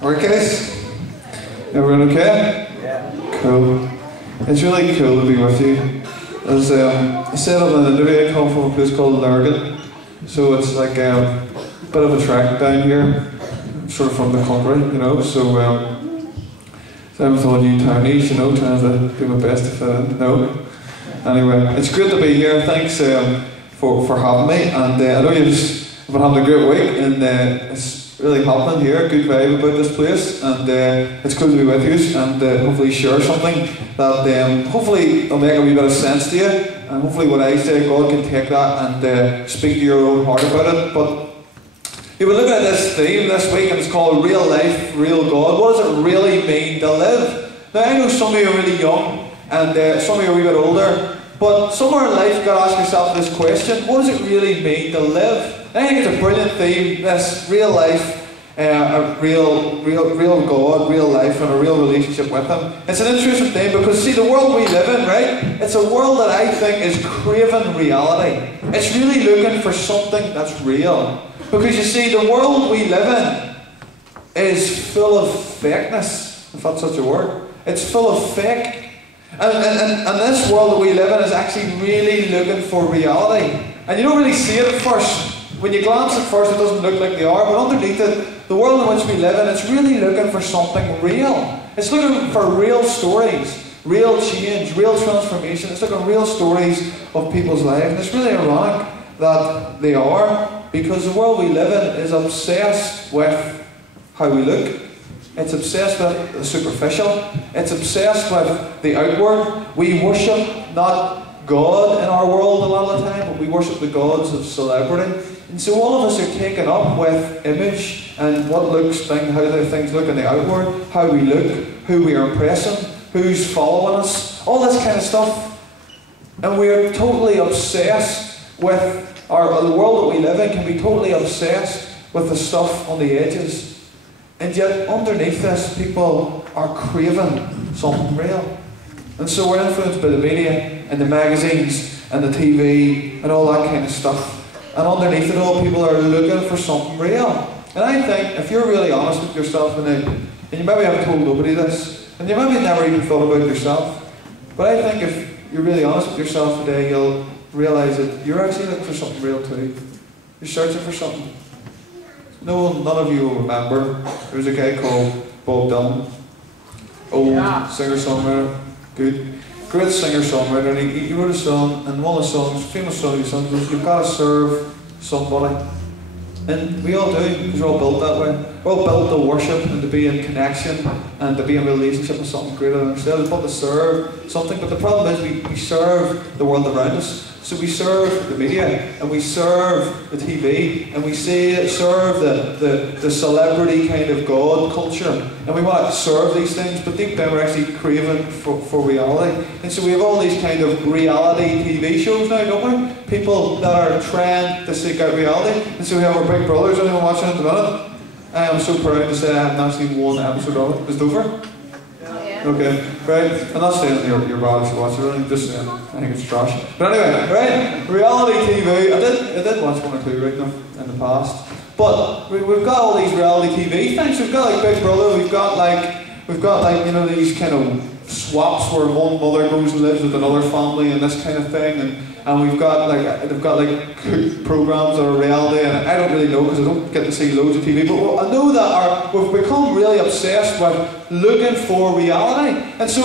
Alright guys? Everyone okay? Yeah. Cool. It's really cool to be with you. As I said on the interview, I come from a place called Lurgan. So it's like a bit of a trek down here, sort of from the country, you know. So I'm with all you townies, you know, trying to do my best to fit in. No. Anyway, it's great to be here. Thanks for having me. And I know you've been having a great week, and it's really happening here. Good vibe about this place, and it's cool to be with you and hopefully share something that hopefully will make a wee bit of sense to you. And hopefully, what I say, God can take that and speak to your own heart about it. But we were looking at this theme this week, and it's called Real Life, Real God. What does it really mean to live? Now, I know some of you are really young, and some of you are a wee bit older, but somewhere in life you've got to ask yourself this question: what does it really mean to live? I think it's a brilliant theme, this real life, a real God, real life, and a real relationship with Him. It's an interesting thing because, see, the world we live in, right? It's a world that I think is craving reality. It's really looking for something that's real. Because you see, the world we live in is full of fakeness, if that's such a word. It's full of fake. And this world that we live in is actually really looking for reality. And you don't really see it at first. When you glance at first, it doesn't look like they are, but underneath it, the world in which we live in, it's really looking for something real. It's looking for real stories, real change, real transformation. It's looking for real stories of people's lives. And it's really ironic that they are, because the world we live in is obsessed with how we look. It's obsessed with the superficial. It's obsessed with the outward. We worship not God in our world a lot of the time, but we worship the gods of celebrity. And so all of us are taken up with image and what looks like, how the things look in the outward, how we look, who we are impressing, who's following us, all this kind of stuff. And we are totally obsessed with the world that we live in can be totally obsessed with the stuff on the edges. And yet underneath this, people are craving something real. And so we're influenced by the media and the magazines and the TV and all that kind of stuff. And underneath it all, people are looking for something real. And I think if you're really honest with yourself today, and you maybe haven't told nobody this, and you maybe never even thought about yourself, but I think if you're really honest with yourself today, you'll realise that you're actually looking for something real too. You're searching for something. None of you will remember. There was a guy called Bob Dylan, old singer-songwriter, good. Great singer-songwriter, and he wrote a song, and one of the songs, famous song he sung was, "You've got to serve somebody." And we all do, because we're all built that way. We're all built to worship and to be in connection and to be in a relationship with something greater than ourselves. We're built to serve something, but the problem is we serve the world around us. So we serve the media, and we serve the TV, and we serve the celebrity kind of God culture. And we want to serve these things, but deep down we're actually craving for reality. And so we have all these kind of reality TV shows now, don't we? People that are trying to seek out reality. And so we have our Big Brothers, anyone watching at the minute? I am so proud to say I haven't actually one episode of it. Is it over? Okay, right? I'm not saying you're bad if you watch it, I'm just saying I think it's trash. But anyway, right? Reality TV, I did watch one or two right now in the past. But we've got all these reality TV things. We've got like Big Brother, we've got like you know, these kind of swaps where one mother goes and lives with another family and this kind of thing, and we've got they've got like cook programs that are reality, and I don't really know because I don't get to see loads of TV, but I know that we've become really obsessed with looking for reality. And so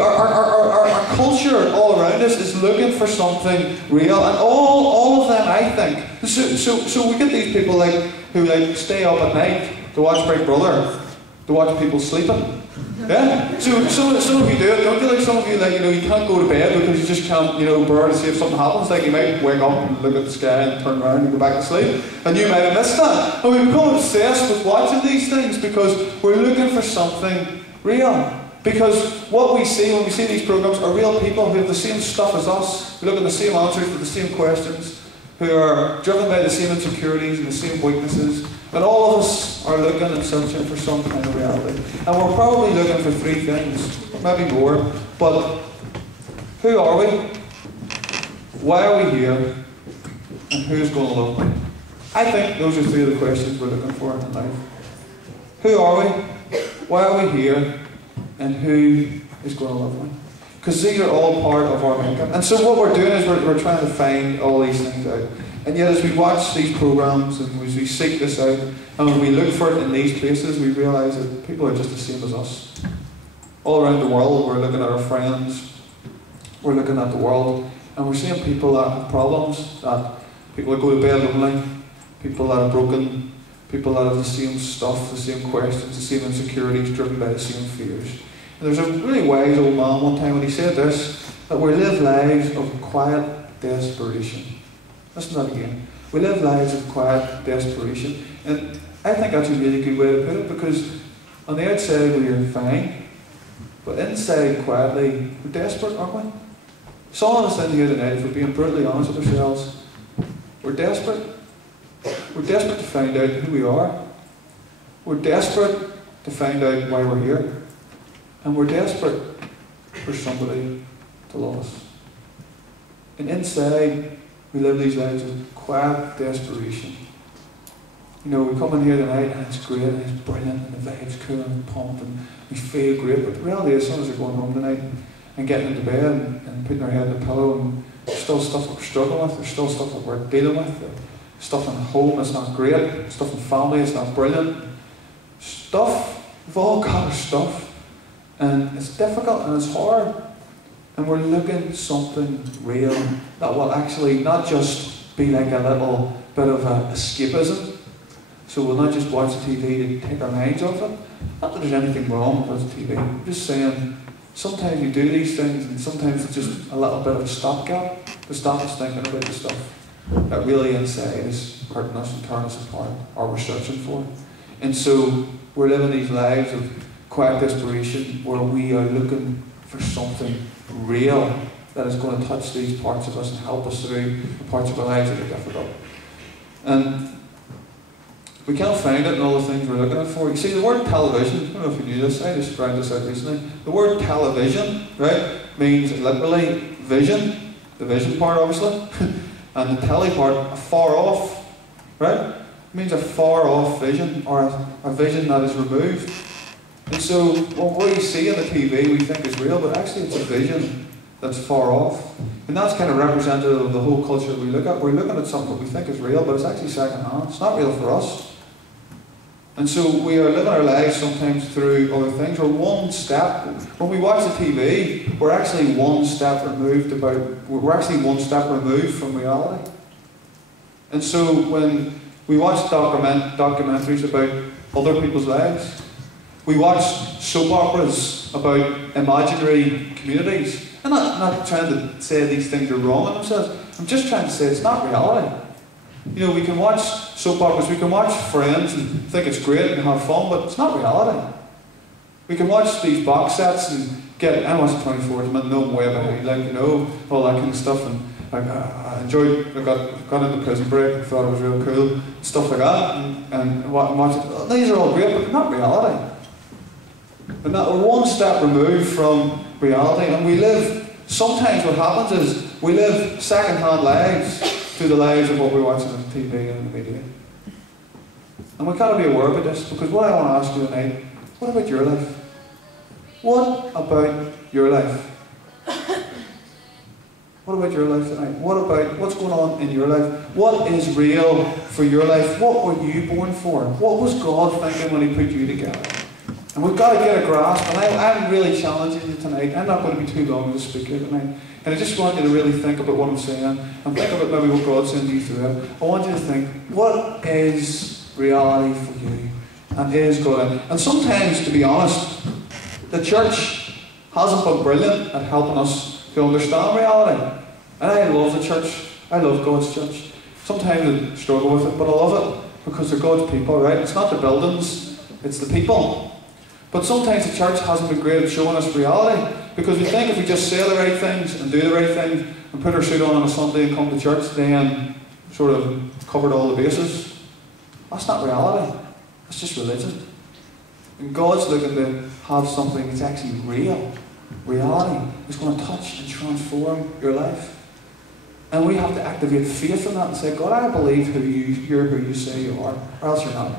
our culture all around us is looking for something real, and all of them, I think. So we get these people who stay up at night to watch Big Brother, to watch people sleeping. Yeah? So some of you do it, don't you? Like some of you, you can't go to bed because you just can't, bear to see if something happens. Like you might wake up and look at the sky and turn around and go back to sleep. And you might have missed that. And we become obsessed with watching these things because we're looking for something real. Because what we see when we see these programs are real people who have the same stuff as us, who look at the same answers to the same questions, who are driven by the same insecurities and the same weaknesses. And all of us are looking and searching for some kind of reality. And we're probably looking for three things, maybe more. But who are we? Why are we here? And who's going to love me? I think those are three of the questions we're looking for in life. Who are we? Why are we here? And who is going to love me? Because these are all part of our makeup. And so what we're doing is we're trying to find all these things out. And yet as we watch these programs and as we seek this out, and when we look for it in these places, we realise that people are just the same as us. All around the world, we're looking at our friends, we're looking at the world, and we're seeing people that have problems, that people that go to bed lonely, people that are broken, people that have the same stuff, the same questions, the same insecurities, driven by the same fears. And there's a really wise old man one time when he said this, that we live lives of quiet desperation. Listen to that again. We live lives of quiet desperation. And I think that's a really good way to put it, because on the outside we're fine, but inside quietly we're desperate, aren't we? Some of us in here tonight, if we're being brutally honest with ourselves, we're desperate. We're desperate to find out who we are. We're desperate to find out why we're here. And we're desperate for somebody to love us. And inside, we live these lives of quiet desperation. You know, we come in here tonight and it's great and it's brilliant and the vibe's cool and pumped and we feel great. But the reality is, some of us are going home tonight and getting into bed and putting our head in the pillow, and there's still stuff that we're struggling with, there's still stuff that we're dealing with. There's stuff in home that's not great, stuff in family that's not brilliant. Stuff, we've all got our stuff. And it's difficult and it's hard. And we're looking at something real that will actually not just be like a little bit of escapism. So we'll not just watch the TV to take our minds off it. Not that there's anything wrong with the TV. I'm just saying, sometimes you do these things and sometimes it's just a little bit of a stopgap to stop us thinking about the stuff that really inside is hurting us and tearing us apart, or we're searching for. And so we're living these lives of quiet desperation where we are looking for something real that is going to touch these parts of us and help us through the parts of our lives that are difficult. And we can't find it in all the things we're looking for. You see, the word television, I don't know if you knew this, I just found this out recently. The word television, right, means literally vision, the vision part obviously, and the telly part, far off, right? It means a far off vision, or a vision that is removed. And so what you see on the TV we think is real, but actually it's a vision that's far off. And that's kind of representative of the whole culture that we look at. We're looking at something that we think is real, but it's actually second-hand. It's not real for us. And so we are living our lives sometimes through other things. We're one step. When we watch the TV, we're actually one step removed from reality. And so when we watch documentaries about other people's lives, we watch soap operas about imaginary communities. I'm not trying to say these things are wrong in themselves. I'm just trying to say it's not reality. You know, we can watch soap operas, we can watch Friends and think it's great and have fun, but it's not reality. We can watch these box sets and I watched 24, I know I'm way behind, like, you know, all that kind of stuff. And I enjoyed, I got into Prison Break, I thought it was real cool, stuff like that, and watch it. These are all great, but they're not reality. We're one step removed from reality, and we live, sometimes what happens is we live second-hand lives through the lives of what we're watching on TV and the media. And we've got to be aware about this, because what I want to ask you tonight, what about your life? What about your life? What about your life tonight? What about what's going on in your life? What is real for your life? What were you born for? What was God thinking when He put you together? And we've got to get a grasp, and I'm really challenging you tonight. I'm not going to be too long as a speaker tonight. And I just want you to really think about what I'm saying, and think about maybe what God's saying to you through it. I want you to think, what is reality for you? And is God? And sometimes, to be honest, the church hasn't been brilliant at helping us to understand reality. And I love the church. I love God's church. Sometimes I struggle with it, but I love it because they're God's people, right? It's not the buildings, it's the people. But sometimes the church hasn't been great at showing us reality, because we think if we just say the right things and do the right things and put our suit on a Sunday and come to church, then sort of covered all the bases. That's not reality. That's just religion. And God's looking to have something that's actually real. Reality is going to touch and transform your life. And we have to activate faith in that and say, God, I believe you're who you say you are, or else you're not.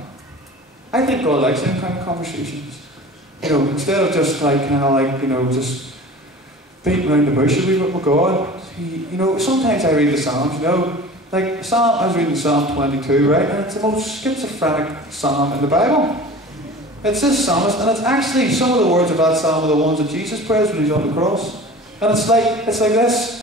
I think God likes them kind of conversations. You know, instead of just like, kind of like, you know, just beating around the bush a wee bit with God. You know, sometimes I read the Psalms, you know, like I was reading Psalm 22, right, and it's the most schizophrenic psalm in the Bible. It's this psalmist, and it's actually some of the words of that psalm are the ones that Jesus prays when he's on the cross. And it's like this.